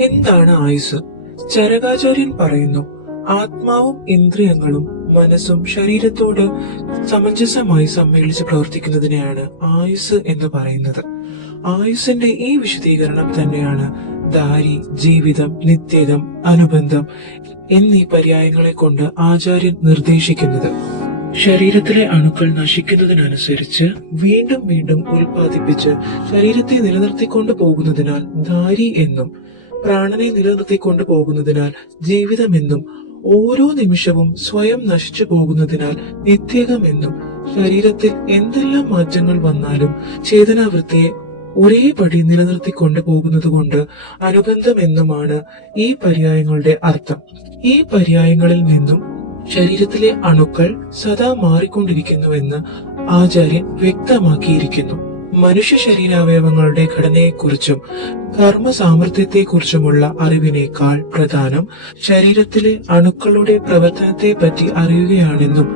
എന്താണ് ആയുസ്? ചരകാചാര്യൻ പറയുന്നു ആത്മാവും ഇന്ദ്രിയങ്ങളും മനസ്സും ശരീരത്തോട് സമഞ്ജസമായി സമ്മേളിച്ച് പ്രവർത്തിക്കുന്നതിനെയാണ് ആയുസ് എന്ന് പറയുന്നത്. ആയുസിന്റെ ഈ വിശദീകരണം തന്നെയാണ് ദാരി ജീവിതം നിത്യതം അനുബന്ധം എന്നീ പര്യായങ്ങളെ കൊണ്ട് ആചാര്യൻ നിർദ്ദേശിക്കുന്നത്. ശരീരത്തിലെ അണുക്കൾ നശിക്കുന്നതിനനുസരിച്ച് വീണ്ടും വീണ്ടും ഉൽപ്പാദിപ്പിച്ച് ശരീരത്തെ നിലനിർത്തിക്കൊണ്ടു പോകുന്നതിനാൽ ദാരി എന്നും പ്രാണനെ നിലനിർത്തിക്കൊണ്ടു പോകുന്നതിനാൽ ജീവിതമെന്നും ഓരോ നിമിഷവും സ്വയം നശിച്ചു പോകുന്നതിനാൽ നിത്യകമെന്നും ശരീരത്തിൽ എന്തെല്ലാം മാറ്റങ്ങൾ വന്നാലും ചേതനാവൃത്തിയെ ഒരേപടി നിലനിർത്തിക്കൊണ്ടു പോകുന്നത് കൊണ്ട് അനുബന്ധമെന്നുമാണ് ഈ പര്യായങ്ങളുടെ അർത്ഥം. ഈ പര്യായങ്ങളിൽ നിന്നും ശരീരത്തിലെ അണുക്കൾ സദാ മാറിക്കൊണ്ടിരിക്കുന്നുവെന്ന് ആചാര്യൻ വ്യക്തമാക്കിയിരിക്കുന്നു. മനുഷ്യ ശരീരാവയവങ്ങളുടെ ഘടനയെക്കുറിച്ചും കർമ്മ സാമർഥ്യത്തെക്കുറിച്ചുമുള്ള അറിവിനേക്കാൾ പ്രധാനം ശരീരത്തിലെ അണുക്കളുടെ പ്രവർത്തനത്തെ പറ്റി അറിയുകയാണെന്നും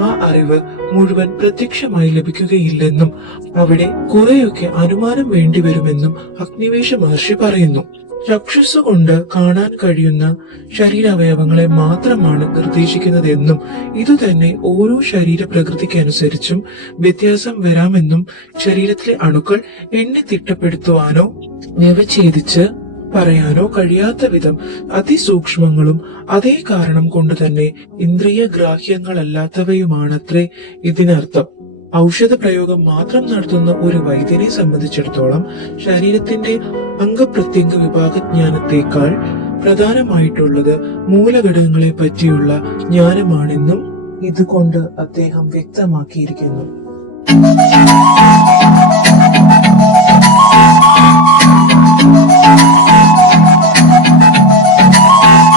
ആ അറിവ് മുഴുവൻ പ്രത്യക്ഷമായി ലഭിക്കുകയില്ലെന്നും അവിടെ കുറെയൊക്കെ അനുമാനം വേണ്ടിവരുമെന്നും അഗ്നിവേശ മഹർഷി പറയുന്നു. ചക്ഷുസ് കൊണ്ട് കാണാൻ കഴിയുന്ന ശരീരാവയവങ്ങളെ മാത്രമാണ് നിർദ്ദേശിക്കുന്നതെന്നും ഇതുതന്നെ ഓരോ ശരീര പ്രകൃതിക്കനുസരിച്ചും വ്യത്യാസം വരാമെന്നും ശരീരത്തിലെ അണുക്കൾ എണ്ണി തിട്ടപ്പെടുത്തുവാനോ വ്യവച്ഛേദിച്ച് പറയാനോ കഴിയാത്ത വിധം അതിസൂക്ഷ്മങ്ങളും അതേ കാരണം കൊണ്ട് തന്നെ ഇന്ദ്രിയ ഗ്രാഹ്യങ്ങളല്ലാത്തവയുമാണത്രേ ഇതിനർത്ഥം. ഔഷധ പ്രയോഗം മാത്രം നടത്തുന്ന ഒരു വൈദ്യനെ സംബന്ധിച്ചിടത്തോളം ശരീരത്തിന്റെ അംഗപ്രത്യംഗ വിഭാഗജ്ഞാനത്തെക്കാൾ പ്രധാനമായിട്ടുള്ളത് മൂലഘടകങ്ങളെ പറ്റിയുള്ള ജ്ഞാനമാണെന്നും ഇതുകൊണ്ട് അദ്ദേഹം വ്യക്തമാക്കിയിരിക്കുന്നു.